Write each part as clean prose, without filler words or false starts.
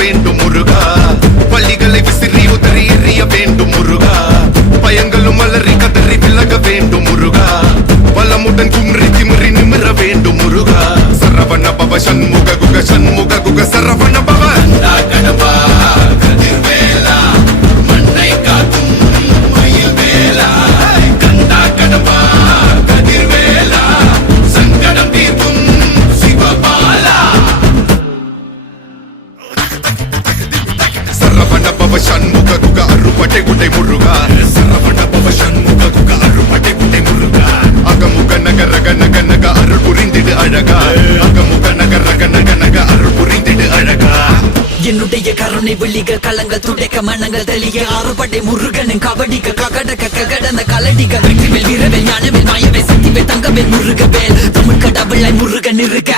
வேண்டும் முருகா பள்ளிகளை விசிறி உதறி எறிய வேண்டும் முருகா பயங்களும் அலறி கதறி விலக வேண்டும் முருகா பலமுடன் கும்ரி திமிரி நிமிர வேண்டும் முருகா சரவண பவ சண்முக குக சண்முக குக சரவண பவ கடம்பா கதிர்வேலா மண்ணை காக்கும் மயில் வேலா கந்தா கடம்பா கதிர்வேலா சங்கடம் தீர்க்கும் சிவபாலா சரவண பவ சண்முக குக அருப்படை குடை முருகா சரவண பவ சண்முக குக அருப்படை குடை முருகா அகமுக நகரக நக நக அருள் புரிந்திடு அழகா அகமுக நகரக நக நக அருள் புரிந்திடு அழகா என்னுடைய கருணை வெளிக களங்கள் துடைக்க மனங்கள் தெளிய ஆறுபடை முருகனின் கபடிக்க ககடக்க ககடந்த கலடிக்க வெற்றிவேல் வீரவேல் ஞானவேல் மாயவே சக்திவேல் தங்கவேல் முருகவேல் தமிழ் கடவுளை முருகன் இருக்க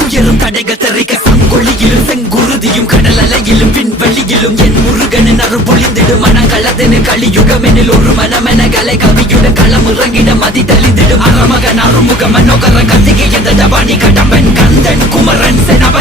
துயரும் தடைகள் தெரிக்க சங்கொழியிலும் செங்குருதியும் கடல் அலையிலும் விண்வெளியிலும் என் முருகனின் அருள் பொழிந்திடும் மனங்களதனு கலியுகமெனில் ஒரு மனமென கலை கவியுடன் களம் இறங்கிட மதி தெளிந்திடும் அறமகன் அருமுக மனோகர கத்திகை எந்த டபானி கடம்பன் கந்தன் குமரன் செனவ